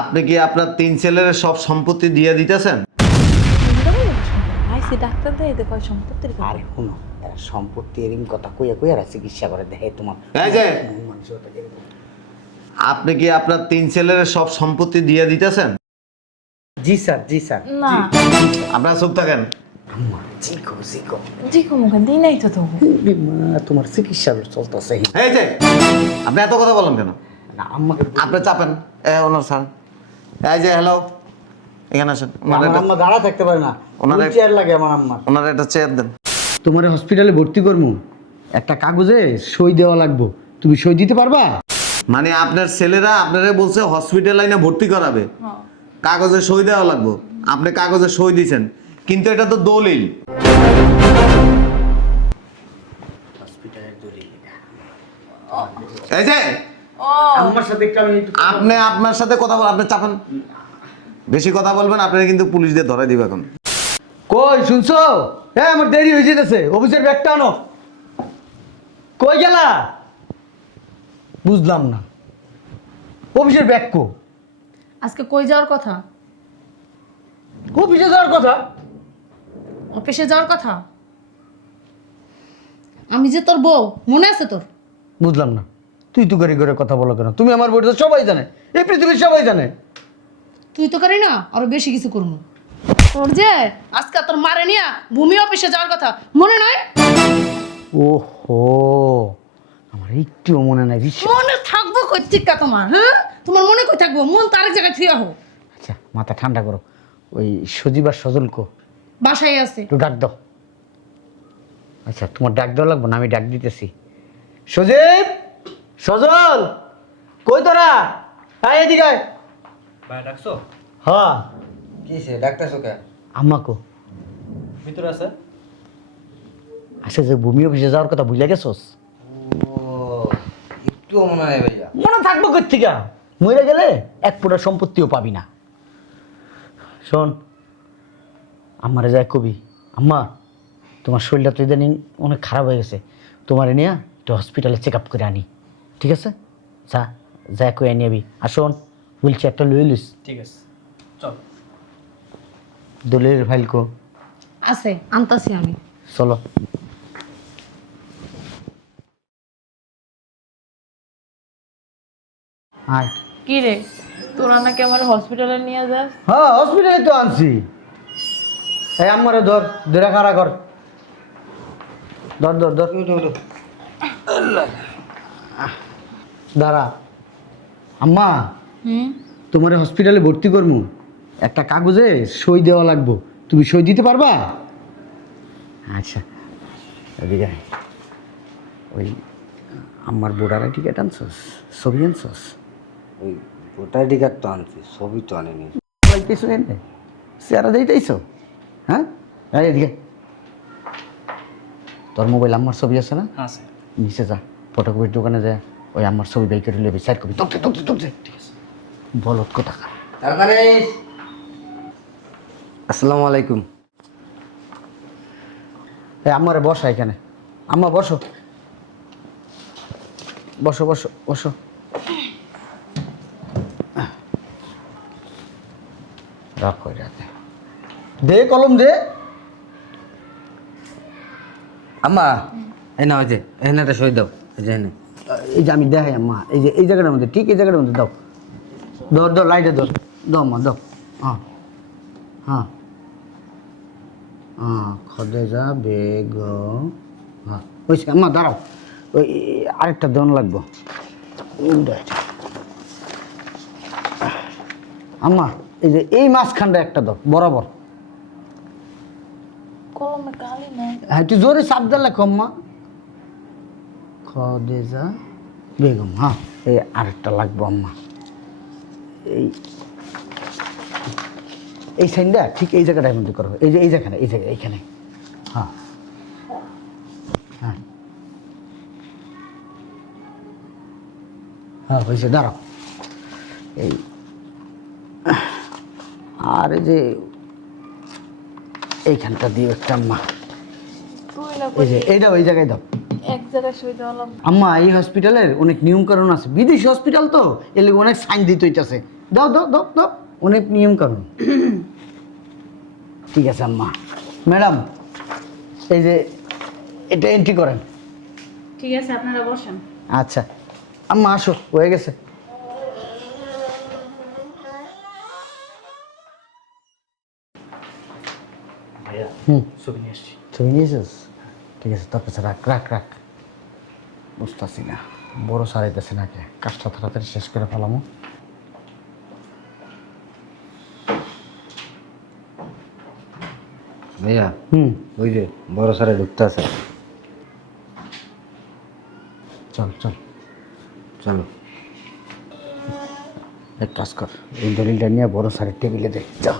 আপনি কি আপনার 3 ছেলের সব সম্পত্তি দিয়ে দিতেছেন? আইসি ডাক্তার দেয় দেখো সম্পত্তির কথা। আর শুনো, এরা সম্পত্তি এরকম কথা কইয়া কইয়া এরা চিকিৎসা করে দেখে তোমার এই যে মানসিকতা কিরকম। আপনি কি আপনার 3 ছেলের সব সম্পত্তি দিয়ে দিতেছেন? জি স্যার, জি স্যার। না আপনারা চুপ থাকেন। আম্মা জিকো জিকো জি কমুখান দিই নাই তো তবু। মা তোমার চিকিৎসা চলতেছে। এই যে আপনি এত কথা বলেন কেন? না আম্মাকে আপনি চাপেন। ওনার স্যার, এই যে হ্যালো, এখানে আসেন। আমার আম্মা দাঁড়া থাকতে পারে না, ওনার চেয়ার লাগে আমার আম্মার। ওনার একটা চেয়ার দেন। তোমার হসপিটালে ভর্তি করবো, একটা কাগজে সই দেওয়া লাগবে, তুমি সই দিতে পারবা? মানে আপনার ছেলেরা আপনারা বলছে হসপিটাল লাইনে ভর্তি করাবে, কাগজে সই দেওয়া লাগবে, আপনি কাগজে সই দিয়েছেন, কিন্তু এটা তো দলিল। হসপিটালের দলিল। এই যে আমার সাথে একটু আপনি আপনার সাথে কথা বল, আপনি চাপেন। বেশি কথা বলবেন আপনারা কিন্তু পুলিশ দিয়ে ধরে দিবে এখন। কই শুনছো? হ্যাঁ আমার দেরি হয়ে যেতেছে, অফিসের ব্যাগটা আনো। কই গেলা? বুঝলাম না, অফিসের ব্যাগ কো? আজকে কই যাওয়ার কথা? অফিসে যাওয়ার কথা। অফিসে যাওয়ার কথা? আমি যে তোর বউ, মনে আছে তোর? বুঝলাম না, তুই তো করে করে কথা বলো কেন? তুমি আমার বউটা সবাই জানে, এই পৃথিবীর সবাই জানে। তুই তো করি না, আরো বেশি কিছু করবো। তোর যে আজকে তোর মারে নিয়া ভূমি অফিসে যাওয়ার কথা মনে নাই? ওহো, আমার একটুও মনে নাই। মনে থাকবো কই টিক্কা তোমার? হ্যাঁ, তোমার মনে কই থাকবো? মন তো আরেক জায়গায় থুয়া হো। আচ্ছা মাথা ঠান্ডা করো, ওই সজীব আর সজলকো বাসায় আছে। একটু ডাক দাও। আচ্ছা তোমার ডাক দেওয়া লাগবে না, আমি ডাক দিতেছি। সজীব, সজল, কই তোরা? আয় এদিকে আয়। ভাই ডাকছো? হ্যাঁ, কিসে ডাকতেছো কে? আম্মাকো। ভিতরে আছে? আচ্ছা যে ভূমি অফিসে যাওয়ার কথা ভুলে গেছোস? ও একটুও মনে নাই ভাইয়া। মনে থাকবো কোথেকে? মরে গেলে এক পুরা সম্পত্তিও পাবি না। শোন, আমারে যায় কবি, আম্মা তোমার শরীরটা তো ইদানিং অনেক খারাপ হয়ে গেছে, তোমার নিয়ে একটু হসপিটালে চেক আপ করে আনি, ঠিক আছে? যা যা কই আনি আবি। আর শোন, হুইল চেয়ারটা লই লিস। ঠিক আছে চল। দলিলের ফাইল কো? আছে, আনতাছি আমি। চলো। আয়। কি রে, তোরা নাকি আমার হসপিটালে নিয়ে যাস? হ্যাঁ হসপিটালে তো আনছি। এই আম্মারে ধর, ধরে খাড়া কর। ধর ধর ধর। দাঁড়া। আম্মা তোমার হসপিটালে ভর্তি করবো, একটা কাগজে সই দেওয়া লাগবে, তুমি সই দিতে পারবা? আচ্ছা এদিকে আয়। ওই আমার বোর্ডার টিকিট আনছস, ছবি আনছস? ওই ভোটার আইডি কার্ড তো আনছি, ছবি তো আনিনি। কিছু এনে চেহারা দিতেইছ? হ্যাঁ এই এদিকে। তোর মোবাইল আমার ছবি আছে না? আছে। নিচে যা, ফটোকপির দোকানে যা, ওই আমার ছবি বাই করে লেবি, সাইড কপি তোকে তোকে তোকে। ঠিক আছে, বলত কথা। তারপরে আসসালামু আলাইকুম। এই আমারে বসা এখানে, আম্মা বসো বসো বসো বসো। রাখো রাতে, দে কলম দে। আম্মা এই না, ওই যে এখানে একটা সই দাও, এই যে এখানে। এই যে আমি দেখাই আম্মা, এই যে এই জায়গাটার মধ্যে, ঠিক এই জায়গাটার মধ্যে দাও। ধর ধর লাইটে ধর, দাও আম্মা দাও। হ্যাঁ হ্যাঁ হ্যাঁ, খদেজা বেগম। হ্যাঁ ওইসে আম্মা দাঁড়াও, ওই আরেকটা দেওয়ান লাগবো। আম্মা এই যে এই মাঝখানটা একটা দাও বরাবর। কলমে কালি নাই। হ্যাঁ তুই জোরে চাপ দিলে কম্মা। খদেজা বেগম। হ্যাঁ এই আরেকটা লাগবো আম্মা। এই এই সাইনটা ঠিক এই জায়গাটার মধ্যে করো, এই যে এই জায়গাটা, এই জায়গায় এইখানে। হ্যাঁ হ্যাঁ হ্যাঁ হয়েছে, দাঁড়াও। এই আর এই যে এইখানটা দিও একটা আম্মা। তুই না এই যে এইটাও এই জায়গায় দাও। এক জায়গায় সই দেওয়ালাম। আম্মা এই হসপিটালের অনেক নিয়ম কানুন আছে, বিদেশি হসপিটাল তো, এর অনেক সাইন দিতে হইতাছে। দাও দাও দাও দাও, অনেক নিয়ম কানুন। ঠিক আছে আম্মা। ম্যাডাম, এই যে এটা এন্ট্রি করেন। ঠিক আছে, আপনারা বসেন। আচ্ছা আম্মা আসো, হয়ে গেছে। ছবি নিয়ে আসছি। ছবি নিয়েছিস? ঠিক আছে, তোর কাছে রাখ রাখ রাখ। বুঝতেছি না, বড় সারাইতেছে নাকি, কাজটা তাড়াতাড়ি শেষ করে ফেলামো। ভাইয়া হুম, ওই যে বড় সারে ঢুকতে আছে। চল চল। চলো। এক কাজ কর, এই দলিলটা নিয়ে বড় সারের টেবিলে দে। যা,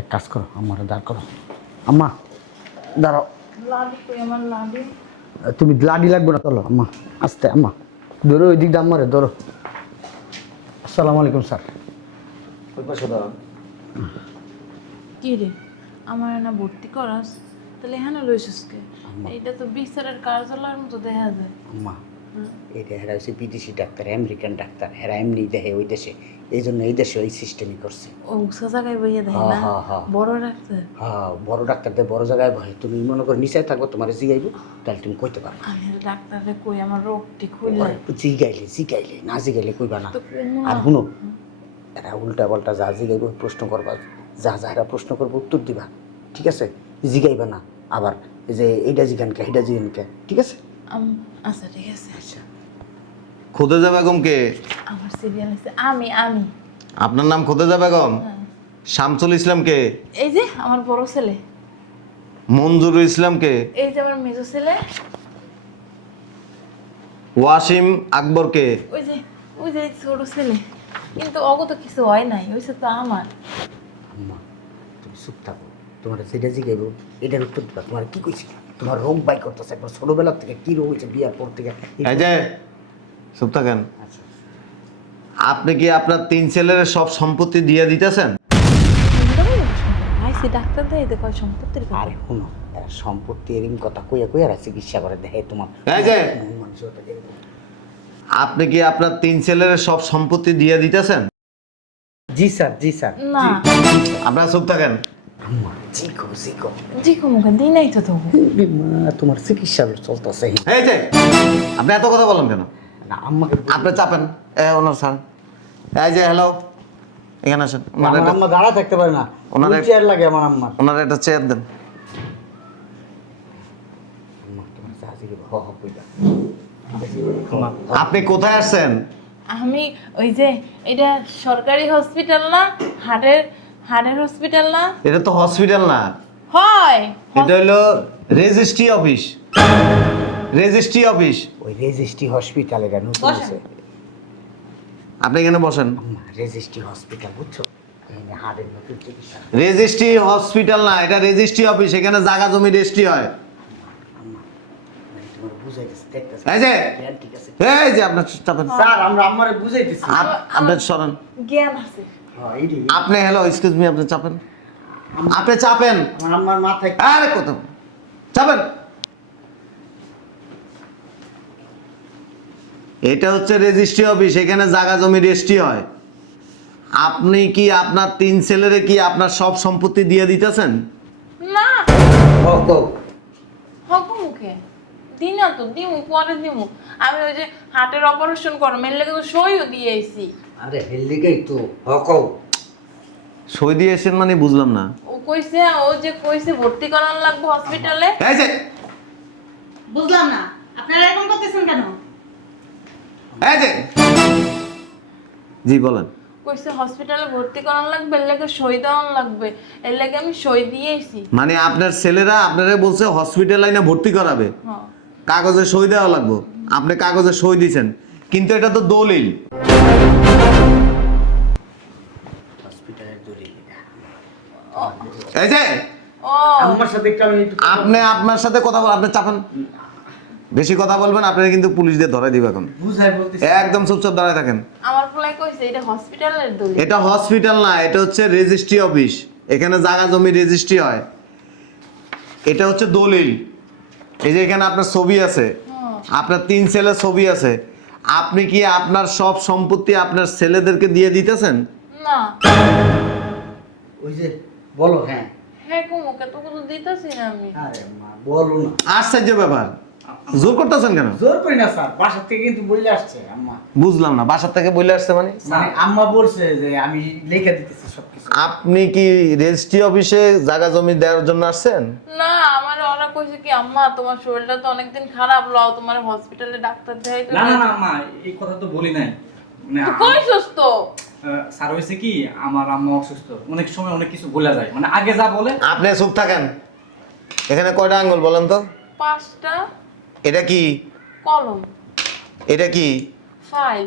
এক কাজ করো, আমার দাঁড় করো। আম্মা দাঁড়াও। লাডি কই আমার লাডি? তুমি লাডি লাগবে না, চলো আম্মা। আস্তে আম্মা, ধরো ওই দিক দাম মারে ধরো। আসসালামু আলাইকুম স্যার। ওই পাশে দাঁড়ান। কি রে আমার না ভর্তি করাস? তাহলে এখানে লইছিস কে? এইটা তো বিচারের কার্যালয়ের মতো দেখা যায়। আম্মা, এটা হেরা হচ্ছে বিদেশি ডাক্তার, আমেরিকান ডাক্তার, হেরা এমনি দেখে ওই দেশে, এই জন্য এই দেশে ওই সিস্টেমই করছে। ও উৎসা জায়গায় বইয়ে দেখে না? হ্যাঁ, হ্যাঁ। বড় ডাক্তার। হ্যাঁ, বড় ডাক্তারদের বড় জায়গায় বহে। তুমি মনে করো নিচে থাকবো, তোমার জিগাইবো, তাহলে তুমি কইতে পারো। আমি ডাক্তারে কই আমার রোগ ঠিক হইলে জিগাইলে না জিগাইলে কইবা না। তো কমু না। আর শুনো, এরা উল্টা পাল্টা যা জিগাইব প্রশ্ন করবা, যা যা এরা প্রশ্ন করবো উত্তর দিবা, ঠিক আছে? জিগাইবা না আবার যে এইটা জিগানকে এইটা জিগানকে, ঠিক আছে? আচ্ছা ঠিক আছে। আচ্ছা, খোদেজা বেগম কে? আমার সিরিয়াল আছে। আমি আমি আপনার নাম খোদেজা বেগম? হ্যাঁ। শামসুল ইসলাম কে? এই যে আমার বড় ছেলে। মঞ্জুরুল ইসলাম কে? এই যে আমার মেজো ছেলে। ওয়াসিম আকবর কে? ওই যে ছোট ছেলে। কিন্তু অগত কিছু হয় নাই, ওইসে তো আমার। আম্মা তুমি চুপ থাকো, তোমার যেটা জিগাইব এটার উত্তর দিবা। তোমার কি কইছি, তোমার রোগ বাই করতেছে একবার ছোটবেলা থেকে, কি রোগ হয়েছে বিয়ার পর থেকে। এই যে চুপ থাকেন। আচ্ছা, আপনি কি আপনার 3 ছেলের সব সম্পত্তি দিয়ে দিতেছেন? আইসি ডাক্তার দেয় দেখো সম্পত্তির কথা। আরে শুনো, এরা সম্পত্তি এরকম কথা কইয়া কইয়া এরা চিকিৎসা করে, দেখে তোমার এই যে মানুষটা এরকম। আপনি কি আপনার 3 ছেলের সব সম্পত্তি দিয়ে দিতেছেন? জি স্যার, জি স্যার। না আপনারা চুপ থাকেন। আম্মা জিকো জিকো, জি কমুকে দিই নাই তো তবু। মা তোমার চিকিৎসা চলতেছে। এই যে আপনি এত কথা বলেন কেন? না আম্মাকে আপনি চাপেন। ওনার স্যার, এই যে হ্যালো, এখানে আসেন। ওনার আমার একটা আম্মা দাঁড়া থাকতে পারে না, ওনাদের- চেয়ার লাগে আমার আম্মার। ওনার একটা চেয়ার দেন। আম্মা তোমার চা জিগে হ হ কইবা। আপনি কোথায় আসছেন? আমি ওই যে এটা সরকারি হসপিটাল না, হাড়ের হসপিটাল না? এটা তো হসপিটাল না, হয় এটা হলো রেজিস্ট্রি অফিস। Registry office. ওই রেজিস্ট্রি হসপিটাল, এটা নতুন আছে। আপনি এখানে বসেন। আম্মা রেজিস্ট্রি হসপিটাল বুঝছো, এখানে হাড়ের নতুন চিকিৎসা। রেজিস্ট্রি হসপিটাল না, এটা রেজিস্ট্রি অফিস। এখানে জায়গা জমি রেজিস্ট্রি হয়। আম্মা মানে তোমার বুঝাইতেছি, দেখতেছি। এই যে জ্ঞান ঠিক আছে এই যে আপনার চাপেন। স্যার, আমরা আম্মারে বুঝাইতেছি। আপনার সরেন। জ্ঞান আছে। হ্যাঁ এইডি আপনি হ্যালো এক্সকিউজ মি, আপনি চাপেন। আপনি চাপেন। আমার আম্মার মাথায় আরে কত চাপেন। এটা হচ্ছে রেজিস্ট্রি অফিস, এখানে জায়গা জমি রেজিস্ট্রি হয়। আপনি কি আপনার 3 ছেলেরে কি আপনার সব সম্পত্তি দিয়ে দিতেছেন? না হক হক মুখে দিই না তো, দিমু পরে দিমু। আমি ওই যে হার্টের অপারেশন করো মেলে তো সইও দিয়ে আইছি। আরে হেলদিকেই তো হক। সই দিয়েছেন মানে বুঝলাম না। ও কইছে ভর্তি করানো লাগবে হসপিটালে। এই যে বুঝলাম না, আপনারা এরকম করতেছেন কেন? এই যে জি বলেন। কইছে হসপিটালে ভর্তি করানো লাগবে, এর লাগে সই দেওয়ান লাগবে, এর লাগে আমি সই দিয়ে আইছি। মানে আপনার ছেলেরা আপনারা বলছে হসপিটাল লাইনে ভর্তি করাবে, হ্যাঁ কাগজে সই দেওয়া লাগবে। আপনি কাগজে সই দিয়েছেন, কিন্তু এটা তো দলিল। হসপিটালের দলিল এটা। এই যে ও আমার সাথে একটু আমি একটু আপনি আপনার সাথে কথা বল, আপনি চাপেন। বেশি কথা বলবেন আপনারা কিন্তু পুলিশ দিয়ে ধরে দিবে এখন। বুঝাই বলতেছি। একদম চুপচাপ দাঁড়ায় থাকেন। আমার পোলাই কইছে এটা হসপিটালের দলিল। এটা হসপিটাল না, এটা হচ্ছে রেজিস্ট্রি অফিস। এখানে জায়গা জমি রেজিস্ট্রি হয়। এটা হচ্ছে দলিল। এই যে এখানে আপনার ছবি আছে, আপনার 3 ছেলের ছবি আছে। আপনি কি আপনার সব সম্পত্তি আপনার ছেলেদেরকে দিয়ে দিতেছেন? না ওই যে বলো হ্যাঁ। হ্যাঁ কুমুকে তো কিছু দিতেছি না আমি। আরে মা বলো না। আশ্চর্য ব্যাপার, জোর করতেছেন কেন? জোর করি না স্যার, বাসা থেকে কিন্তু বলে আসছে আম্মা। বুঝলাম না, বাসা থেকে বলে আসছে মানে? মানে আম্মা বলছে যে আমি লেখা দিতেছি সবকিছু। আপনি কি রেজিস্ট্রি অফিসে জায়গা জমি দেওয়ার জন্য আসছেন? না আমার ওরা কইছে কি আম্মা তোমার শরীরটা তো অনেকদিন খারাপ, লও তোমার হসপিটালে ডাক্তার দেখাইতে। না না না মা, এই কথা তো বলি নাই। মানে তো কইছস তো। স্যার হয়েছে কি, আমার আম্মা অসুস্থ, অনেক সময় অনেক কিছু বলে যায়, মানে আগে যা বলে। আপনি চুপ থাকেন। এখানে কয়টা আঙ্গুল বলেন তো? 5টা। এটা কি? কলম। এটা কি? ফাইল।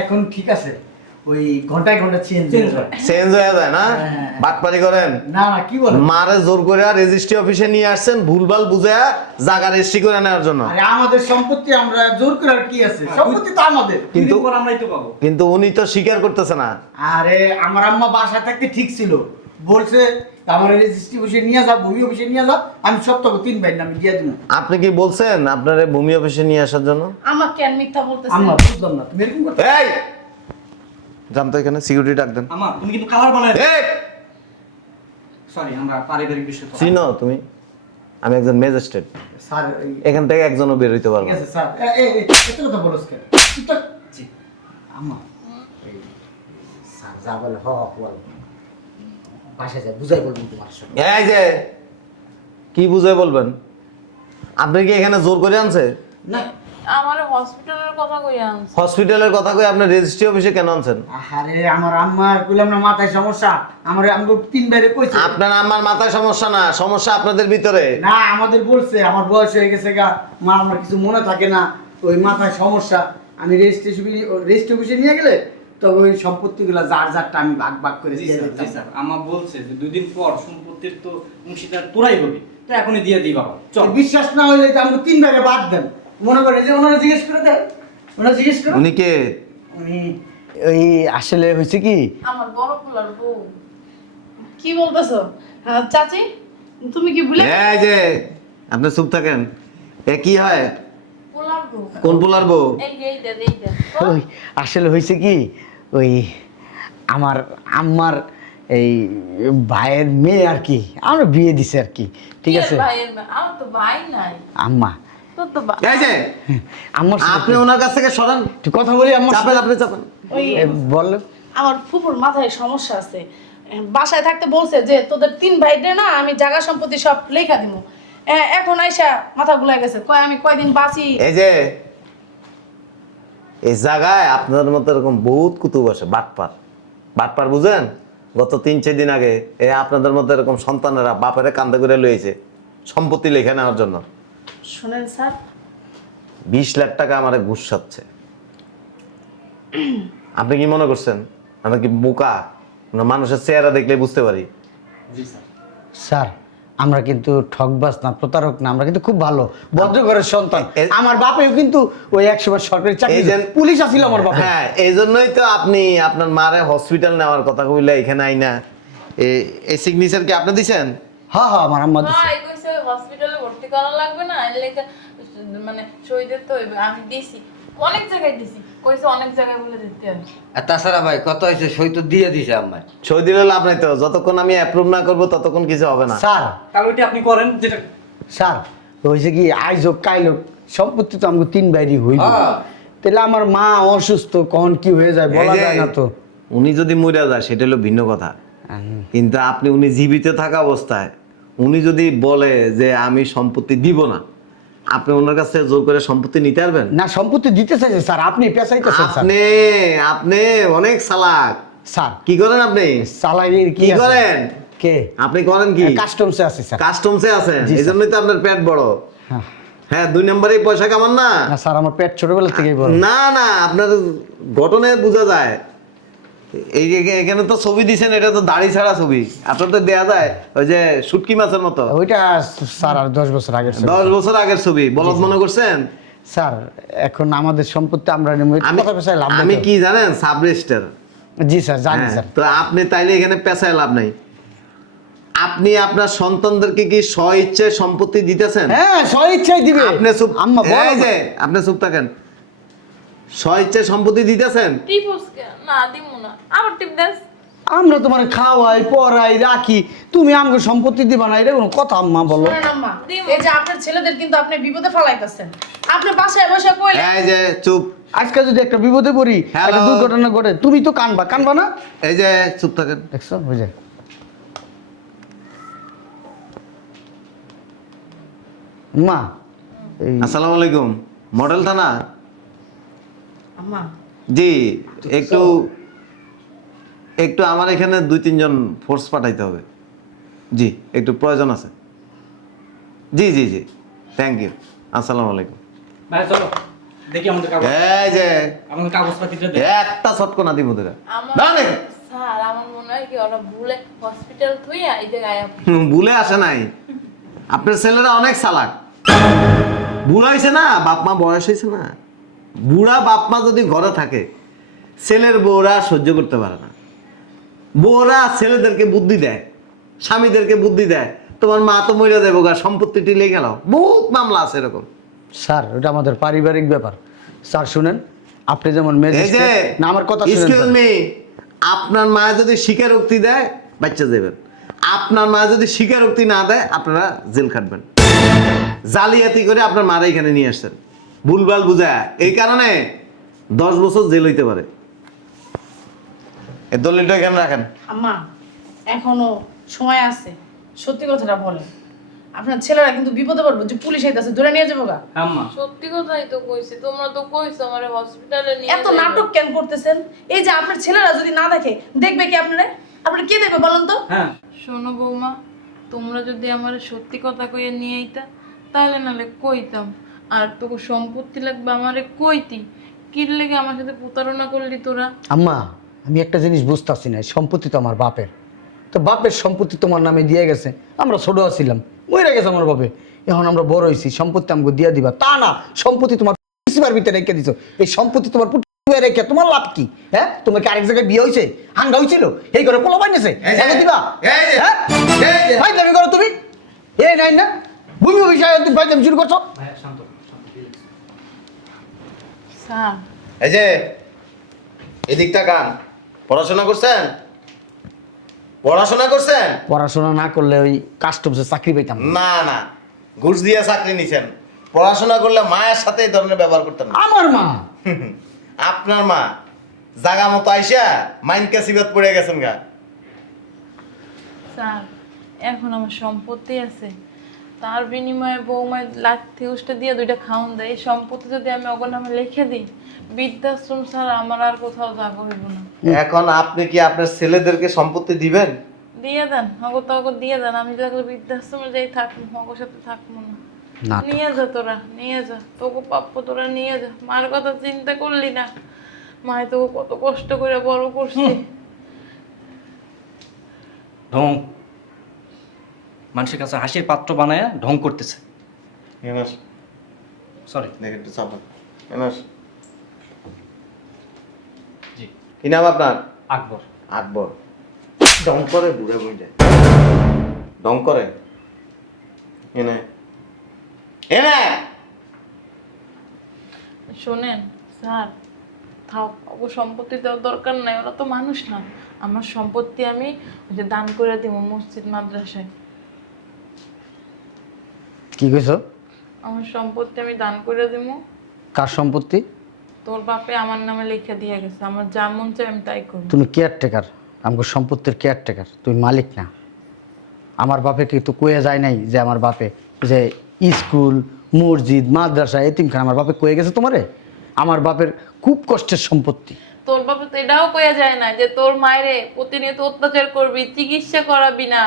এখন ঠিক আছে, ওই ঘন্টায় ঘন্টা চেঞ্জ হয়। চেঞ্জ হয়ে যায় না? হ্যাঁ। বাটপারি করেন? না না কি বলেন? মারে জোর করে রেজিস্ট্রি অফিসে নিয়ে আসছেন ভুলভাল বুঝে জায়গা রেজিস্ট্রি করে নেওয়ার জন্য। আরে আমাদের সম্পত্তি আমরা জোর করে আর কি আছে, সম্পত্তি তো আমাদের। কিন্তু পর আমরাই তো পাবো। কিন্তু উনি তো স্বীকার করতেছে না। আরে আমার আম্মা বাসা থাকতে ঠিক ছিল, বলছে আমার রেজিস্ট্রি অফিসে নিয়ে যাও, ভূমি অফিসে নিয়ে যাও, আমি সব তো 3 ভাই নামে দিয়ে দিব। আপনি কি বলছেন আপনার ভূমি অফিসে নিয়ে আসার জন্য? আমাকে কেন মিথ্যা বলতেছে? আম্মা বুঝলাম না, তুমি এরকম করতে। এই জানতো এখানে সিকিউরিটি ডাক দেন। আম্মা তুমি কিন্তু কালার বানায়। এই সরি, আমরা পারিবারিক বিষয় তো। চিনো তুমি? আমি একজন ম্যাজিস্ট্রেট, স্যার এখান থেকে একজনও বের হইতে পারবো ঠিক না। আছে স্যার, এত কথা বলছ কেন? তুই তো জি। আম্মা এই স্যার যা বলে বল, বাসায় যা বুঝাই বলবেন তোমার সঙ্গে। এই যে কি বুঝে বলবেন? আপনি কি এখানে জোর করে আনছে? না আমার হসপিটালের কথা কই আনছ। হসপিটালের কথা কই আপনি রেজিস্ট্রি অফিসে কেন আনছেন? আরে আমার আম্মা কইলাম না মাথায় সমস্যা, আমার আমগো 3 বাইরে কইছে। আপনার আমার মাথায় সমস্যা না, সমস্যা আপনাদের ভিতরে। না আমাদের বলছে আমার বয়স হয়ে গেছে গা, মা আমার কিছু মনে থাকে না, ওই মাথায় সমস্যা। আমি রেজিস্ট্রি অফিসে নিয়ে গেলে তবে ওই সম্পত্তিগুলো যার যারটা আমি ভাগ ভাগ করে জি দিয়ে স্যার, দিতাম। জি স্যার, আম্মা বলছে যে 2 দিন পর সম্পত্তির তো অংশীদার তোরাই হবি, তো এখনই দিয়ে দিই বাবা, চল। বিশ্বাস না হইলে তো আমাকে 3 ভাগে বাদ দেন। মনে করে যে ওনারা জিজ্ঞেস করে দেন, ওনারা জিজ্ঞেস করে। উনি কে? উনি ওই আসলে হয়েছে কি, আমার বড় পোলার বউ। কি বলতেছো? চাচি তুমি কি ভুলে এই যে আপনি চুপ থাকেন। এ কি হয়? পোলার বউ। কোন পোলার বউ? এইটা। ওই আসলে হয়েছে কি, ওই আমার আম্মার এই ভাইয়ের মেয়ে আর কি, আমরা বিয়ে দিছে আর কি, ঠিক আছে। আমার তো ভাই নাই। আম্মা তোর তো ভাই। এই যে আম্মার সাথে আপনি ওনার কাছ থেকে সরান। একটু কথা বলি আম্মার চাপেন, সাথে। আপনি চাপেন। ওই বললো আমার ফুপুর মাথায় সমস্যা আছে, বাসায় থাকতে বলছে যে তোদের 3 ভাইদের না আমি জায়গা সম্পত্তি সব লেখা দিব। এখন আইসা মাথা গুলাই গেছে, কয় আমি কয়দিন বাঁচি। এই যে এই জায়গায় আপনার মতো এরকম বহুত কুতুব আসে, বাটপার। বাটপার বুঝেন? গত 3-4 দিন আগে এই আপনাদের মতো এরকম সন্তানেরা বাপের কান্দে করে লইছে সম্পত্তি লেখা নেওয়ার জন্য। শোনেন স্যার, 20 লাখ টাকা আমারে ঘুষ সাচ্ছে। আপনি কি মনে করছেন আমরা কি বোকা? আমরা মানুষের চেহারা দেখলে বুঝতে পারি। জি স্যার। স্যার আমরা কিন্তু ঠকবাজ না, প্রতারক না, আমরা কিন্তু খুব ভালো ভদ্র ঘরের সন্তান। আমার বাপেও কিন্তু ওই 100 সরকারি চাকরি, এই যে- পুলিশ আছিল আমার বাপে। হ্যাঁ, এই জন্যই তো আপনি আপনার মারে হসপিটাল নেওয়ার কথা কইলে এখানে আইনা এই সিগনেচার কি আপনি দিছেন? হ্যাঁ হ্যাঁ আমার আম্মা দিছে। ভাই কইছে হসপিটালে ভর্তি করা লাগবে না, এর লেগে মানে সই দিতে হইবে। আমি দিছি, অনেক জায়গায় দিছি, কইছে অনেক জায়গায় বলে দিতে হবে। আর তাছাড়া ভাই কত হয়েছে, সই তো দিয়ে দিছে আম্মায়। সই দিলে লাভ নাই তো, যতক্ষণ আমি অ্যাপ্রুভ না করব ততক্ষণ কিছু হবে না। স্যার তাহলে ওইটা আপনি করেন যেটা। স্যার হয়েছে কি, আইজ হোক কাইল হোক সম্পত্তি তো আমাকে 3 বাইরই হইব। হ্যাঁ। তাহলে আমার মা অসুস্থ, কখন কি হয়ে যায় বলা এই যে, যায় না তো। উনি যদি মরে যায় সেটা হলো ভিন্ন কথা, কিন্তু আপনি উনি জীবিত থাকা অবস্থায় উনি যদি বলে যে আমি সম্পত্তি দিব না, আপনি ওনার কাছে জোর করে সম্পত্তি নিতে পারবেন? না সম্পত্তি দিতে চাইছে স্যার, আপনি পেছাইতেছেন স্যার। আপনি আপনি অনেক চালাক। স্যার কি করেন আপনি? সালাইয়ের কি আছে? করেন কে? আপনি? করেন কি? কাস্টমসে আছে স্যার। কাস্টমসে আছেন, জি, এই জন্যই তো আপনার পেট বড়। হ্যাঁ। হ্যাঁ, 2 নম্বরে পয়সা কামান না। না স্যার আমার পেট ছোটবেলা থেকেই বড়। না না, আপনার ঘটনায় বোঝা যায়। এই যে এখানে তো ছবি দিছেন, এটা তো দাড়ি ছাড়া ছবি। আপনার তো দেয়া যায় ওই যে শুটকি মাছের মতো। ওইটা স্যার আর 10 বছর আগের ছবি। 10 বছর আগের ছবি, বলদ মনে করছেন? স্যার এখন আমাদের সম্পত্তি আমরা নেব, কথা পেছায় লাভ আমি নাই। কি জানেন, সাব রেজিস্টার। জি স্যার জানি স্যার। তো আপনি তাইলে এখানে পেশায় লাভ নাই। আপনি আপনার সন্তানদেরকে কি স্ব ইচ্ছায় সম্পত্তি দিতেছেন? হ্যাঁ স্ব ইচ্ছাই দিবে। আপনি চুপ, আম্মা বলো এই না। যে আপনি চুপ থাকেন। স্বইচ্ছে সম্পত্তি দিতেছেন? টিপস না দিমু না, আবার টিপ দেস। আমরা তোমার খাওয়াই পড়াই রাখি, তুমি আমাকে সম্পত্তি দিবা না, এটা কোনো কথা আম্মা বলো? শোনেন আম্মা, এই যে আপনার ছেলেদের কিন্তু আপনি বিপদে ফেলাইতেছেন। আপনি বাসায় বসে কইলেন এই যে চুপ, আজকে যদি একটা বিপদে পড়ি, Hello? একটা দুর্ঘটনা ঘটে, তুমি তো কানবা না? এই যে চুপ থাকেন। দেখছো বুঝে? মা এই আসসালামু আলাইকুম, মডেল থানা। আম্মা জি, একটু একটু আমার এখানে 2-3 জন ফোর্স পাঠাইতে হবে। জি, একটু প্রয়োজন আছে। জি জি জি, থ্যাংক ইউ। আসসালামু আলাইকুম। ভাই চলো দেখি আমাদের কাগজ, এই যে আমাদের কাগজপাতিটা দে। একটা ছটকো না দিব তোরা। আমার দাঁড়ান। স্যার, আমার মনে হয় কি ওরা ভুলে হসপিটাল থুইয়া এই জায়গায় ভুলে আসে নাই, আপনার ছেলেরা অনেক চালাক। বুড়া হয়েছে না, বাপ মা বয়স হয়েছে না, বুড়া বাপ মা যদি ঘরে থাকে, ছেলের বউরা সহ্য করতে পারে না। বউরা ছেলেদেরকে বুদ্ধি দেয়, স্বামীদেরকে বুদ্ধি দেয়, তোমার মা তো মরে দেবো গা, সম্পত্তিটি লেগে গেল। বহুত মামলা আছে এরকম। স্যার, ওটা আমাদের পারিবারিক ব্যাপার। স্যার শুনেন, আপনি যেমন এই যে ম্যাজিস্ট্রেট, না আমার কথা শুনেন এক্সকিউজ স্যার। মি, আপনার মা যদি স্বীকারোক্তি দেয় বাচ্চা দেবেন, আপনার মা যদি স্বীকারোক্তি না দেয় আপনারা জেল খাটবেন। জালিয়াতি করে আপনার মারা এখানে নিয়ে আসছেন, ভুলভাল বুঝা, এই কারণে 10 বছর জেল হইতে পারে। এই দলিলটা এখানে রাখেন। আম্মা, এখনো সময় আছে, সত্যি কথাটা বলেন। আপনার ছেলেরা কিন্তু বিপদে পড়বে, যে পুলিশ আইতাছে ধরে নিয়ে যাবো গা। আম্মা সত্যি কথাই তো কইছি, তোমরা তো কইছো আমারে হসপিটালে নিয়ে এত নাটক কেন করতেছেন? এই যে আপনার ছেলেরা যদি না দেখে, দেখবে কি আপনারা? আপনারা কে দেখবে বলুন তো? হ্যাঁ শোনো বৌমা, তোমরা যদি আমার সত্যি কথা কইয়ে নিয়ে আইতা, তাহলে নালে কইতাম। আর তোকে সম্পত্তি লাগবে আমারে কইতি, কি লেগে আমার সাথে প্রতারণা করলি তোরা? আম্মা, আমি একটা জিনিস বুঝতেছি না, সম্পত্তি তো আমার বাপের, তো বাপের সম্পত্তি তোমার নামে দিয়ে গেছে। আমরা ছোট আছিলাম, মরে গেছে আমার বাপে, এখন আমরা বড় হয়েছি, সম্পত্তি আমাকে দিয়ে দিবা তা না, সম্পত্তি তোমার পিসিবার ভিতরে রেখে দিছো। এই সম্পত্তি তোমার পুটুয়ে রেখে তোমার লাভ কি? হ্যাঁ, তোমার কি আরেক জায়গায় বিয়ে হয়েছে, হাঙ্গা হয়েছিল, এই করে পোলা বানিয়েছে দিবা? হ্যাঁ, ফাইজলামি করো তুমি। এই নাই না ভূমি বিষয়ে তুমি ফাইজলামি শুরু করছো। ভাই শান্ত শান্ত relax। স্যার, এই যে এদিকটা কান, পড়াশোনা করছেন? পড়াশোনা করছেন? পড়াশোনা না করলে ওই কাস্টমসে চাকরি পেতাম না। না না, ঘুষ দিয়ে চাকরি নিছেন। পড়াশোনা করলে মায়ের সাথে এই ধরনের ব্যবহার করতেন না। আমার মা আপনার মা জাগা মতো আইসা মাইন্ড কাসিবাত পড়ে গেছেন গা। স্যার, এখন আমার সম্পত্তি আছে, তার বিনিময়ে বৌমায় লাথি উষ্টা দিয়ে 2টা খাওন দেয়। এই সম্পত্তি যদি আমি অগর নামে লিখে দিই, বৃদ্ধাশ্রম ছাড়া আমার আর কোথাও যাবো হইব না। এখন আপনি কি আপনার ছেলেদেরকে সম্পত্তি দিবেন? দিয়ে দেন, অগর তো অগর দিয়ে দেন, আমি লাগলে বৃদ্ধাশ্রমে যাই থাকবো, অগর সাথে থাকবো না। না। নিয়ে যা তোরা, নিয়ে যা, তোকে প্রাপ্য তোরা নিয়ে যা। মার কথা চিন্তা করলি না, মায় তোকে কত কষ্ট করে বড় করছে। ঢং, মানুষের কাছে হাসির পাত্র বানায় ঢং করতেছে। সরি। জি কি নাম আপনার? আকবর। আকবর। ডং করে বুড়ে বুঝে, ডং করে। এনে এনে শোনেন স্যার, থাক, ওকে সম্পত্তি দেওয়ার দরকার নাই, ওরা তো মানুষ না। আমার সম্পত্তি আমি ওই যে দান করে দিব মসজিদ মাদ্রাসায়। কি কইছো? আমার সম্পত্তি আমি দান করে দিব। কার সম্পত্তি? তোর বাপে আমার নামে লিখে দিয়ে গেছে, আমার যা মন চাই আমি তাই করব। তুমি কেয়ারটেকার, আমাকে সম্পত্তির কেয়ারটেকার, তুমি মালিক না। আমার বাপে কিন্তু কয়ে যায় নাই যে আমার বাপে যে স্কুল মসজিদ মাদ্রাসা এতিমখানা আমার বাপে কয়ে গেছে তোমারে? আমার বাপের খুব কষ্টের সম্পত্তি। তোর বাপে তো এটাও কয়ে যায় না যে তোর মায়েরে প্রতিনিয়ত অত্যাচার করবি, চিকিৎসা করাবি না,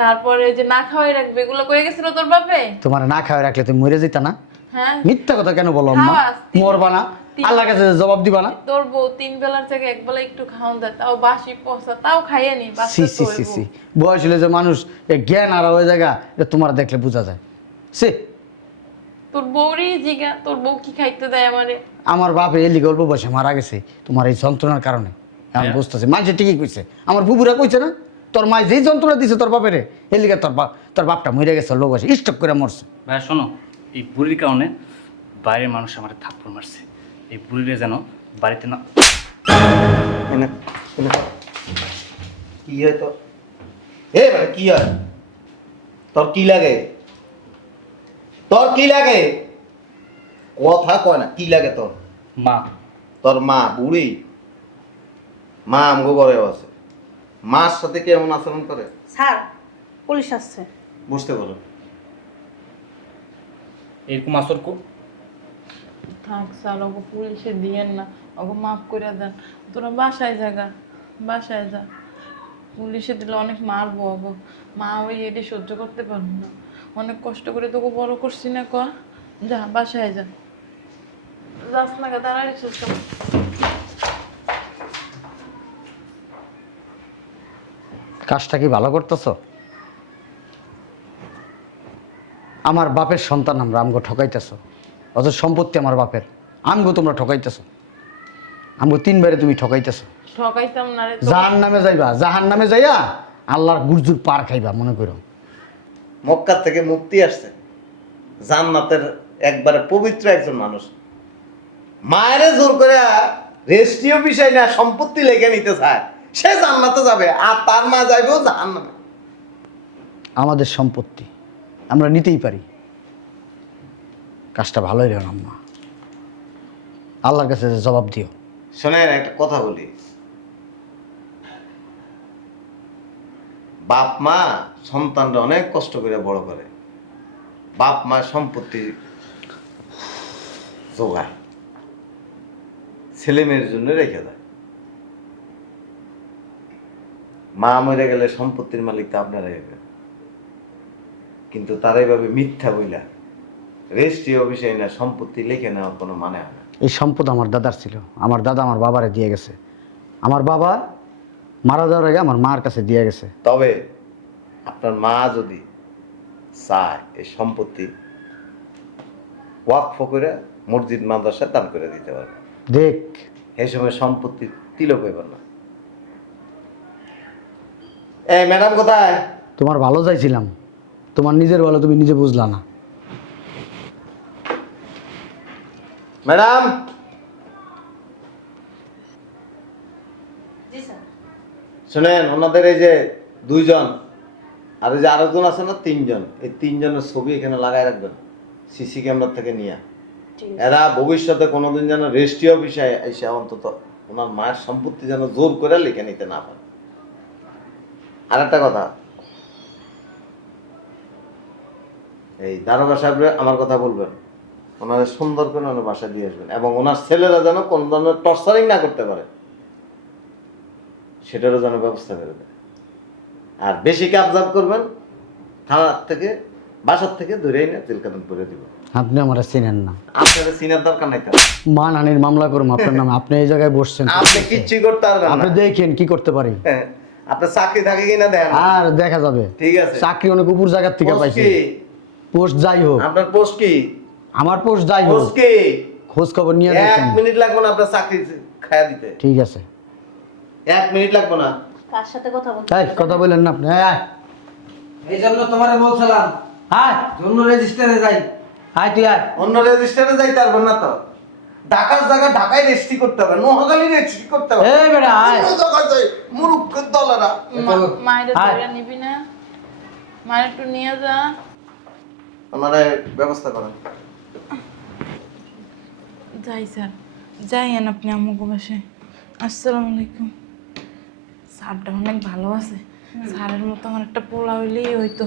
তারপরে যে না খাওয়াই রাখবে, এগুলো কয়ে গেছিল তোর বাপে? তোমার না খাওয়া রাখলে তুমি মরে যেতা না? হ্যাঁ, মিথ্যা কথা কেন বলো আম্মা? খাওয়াস, মরবা না, আল্লাহর কাছে জবাব দিবা না? তোর বউ 3 বেলার জায়গায় 1 বেলা একটু খাওয়ান দেয়, তাও বাসি পচা, তাও খাইয়ে নি। সি সি সি সি, বয়স হলে যে মানুষ এ জ্ঞান আর ওই জায়গা এটা তোমার দেখলে বোঝা যায়। সে তোর বউরই জিগা, তোর বউ কি খাইতে দেয় আমারে? আমার বাপ এলি গল্প বসে মারা গেছে তোমার এই যন্ত্রণার কারণে। আমি বুঝতেছি, মানুষে ঠিকই কইছে, আমার বুবুরা কইছে না, তোর মায় যেই যন্ত্রণা দিছে তোর বাপের এলিগে তোর বাপটা মরে গেছে, লোক আছে স্টক করে মরছে। ভাই শোনো, এই বুড়ির কারণে বাইরের মানুষ আমার থাপ্পড় মারছে। এই বুড়িরে যেন বাড়িতে না। এনে এনে কি হয় তোর? এ মানে কি হয় তোর? কি লাগে তোর? কি লাগে? কথা কয় না। কি লাগে তোর? মা, তোর মা বুড়ি? মা আমগো ঘরেও আছে। মার সাথে কেমন আচরণ করে? স্যার পুলিশ আসছে। বুঝতে পারো? এরকম আসর থাক স্যার, ওকে পুলিশে দিয়েন না, ওকে মাফ করে দেন। তোরা বাসায় জায়গা, বাসায় যা। পুলিশে দিলে অনেক মারবো ওকে। মা ওই এটি সহ্য করতে পারবো না। অনেক কষ্ট করে তোকে বড় করছি না, ক যা বাসায় যা। যাস না, দাঁড়াই কাজটা কি ভালো করতেছ? আমার বাপের সন্তান আমরা, আমগো ঠকাইতেছ। অথচ সম্পত্তি আমার বাপের, আমগো তোমরা ঠকাইতেছ। আমগো 3 বারে তুমি ঠকাইতেছ। ঠকাইতাম না রে। জাহান নামে যাইবা, জাহান নামে যাইয়া আল্লাহর গুরজুর পার খাইবা, মনে করো। মক্কা থেকে মুক্তি আসছে, জান্নাতের একবারে পবিত্র একজন মানুষ। মায়েরে জোর করে রেস্ট্রিও বিষয় না সম্পত্তি লেগে নিতে চায়, সে জান্নাতে যাবে, আর তার মা যাইবেও জাহান্নামে। আমাদের সম্পত্তি আমরা নিতেই পারি। কাজটা ভালোই রেও আম্মা, আল্লাহর কাছে জবাব দিও। শোনেন, একটা কথা বলি, বাপ মা সন্তানরা অনেক কষ্ট করে বড় করে, বাপ মা সম্পত্তি জোগায়, ছেলে মেয়ের জন্য রেখে দেয়। মা মরে গেলে সম্পত্তির মালিক তো আপনারা হইবেন, কিন্তু তারা এইভাবে মিথ্যা বইলা রেজিস্ট্রি অফিসে না সম্পত্তি লিখে নেওয়ার কোনো মানে হয় না। এই সম্পদ আমার দাদার ছিল, আমার দাদা আমার বাবারে দিয়ে গেছে। আমার বাবা মারা যাওয়ার আগে আমার মার কাছে দিয়ে গেছে। তবে আপনার মা যদি চায় এই সম্পত্তি ওয়াকফ করে মসজিদ মাদ্রাসায় দান করে দিতে পারবে। দেখ, এই সময় সম্পত্তি তিলক হইব না। এই ম্যাডাম কোথায়? তোমার ভালো চাইছিলাম, তোমার নিজের ভালো তুমি নিজে বুঝলা না। ম্যাডাম, জি স্যার। শুনেন, ওনাদের এই যে 2 জন আর এই যে আরেকজন আছে না 3 জন, এই 3 জনের ছবি এখানে লাগাই রাখবেন সিসি ক্যামেরা থেকে নিয়ে। ঠিক আছে। এরা ভবিষ্যতে কোনোদিন যেন রেজিস্ট্রি অফিসে এসে অন্তত ওনার মায়ের সম্পত্তি যেন জোর করে লিখে নিতে না পারে। আর একটা কথা, এই দারোগা সাহেব আমার কথা বলবেন, ওনারা সুন্দর করে ওনার বাসায় দিয়ে আসবেন, এবং ওনার ছেলেরা যেন কোন ধরনের টর্চারিং না করতে পারে সেটারও যেন ব্যবস্থা করে দেয়। আর বেশি কাবজাব করবেন, থানার থেকে বাসার থেকে ধরেই না জেলকাদন করে দিব। আপনি আমার চিনেন না, আপনাদের সিনার দরকার নাই তো। মানহানির মামলা করুম আপনার নামে। আপনি এই জায়গায় বসছেন, আপনি কিচ্ছুই করতে পারবেন আপনি না। দেখেন কি করতে পারি। হ্যাঁ, আপনার চাকরি থাকে কিনা দেখেন। আর দেখা যাবে। ঠিক আছে। চাকরি অনেক উপর জায়গার থেকে পোস্ট পাইছি। কি? পোস্ট যাই হোক, আপনার পোস্ট কি? আমার পোস্ট যাই হোক, পোস্ট কি? খোঁজ খবর নিয়ে 1 দেখেন। মিনিট লাগবে না আপনার চাকরি খায়া দিতে। ঠিক আছে, 1 মিনিট লাগবে না। কার সাথে কথা বলতে? এই কথা বললেন না আপনি। এই জন্য তোমারে বলছিলাম আয় জন্য রেজিস্টারে যাই। আয় তুই আয়। অন্য রেজিস্টারে যাইতে পারবেন না তো। ঢাকার জায়গা ঢাকায় রেজিস্ট্রি করতে হবে, নোয়াখালী রেজিস্ট্রি করতে হবে। এই বেটা আয়। অন্য জায়গায় যাই মুরুক্ষের দলেরা। মায়ের আয়। ধরে নিবি না? মায়ের একটু নিয়ে যা। ওনারা ব্যবস্থা করেন। যাই স্যার, যাইয়েন আপনি আমাকে বাসায়। আসসালামু আলাইকুম। স্যারটা অনেক ভালো আছে, স্যারের মতো আমার একটা পোলা হইলেই হইতো।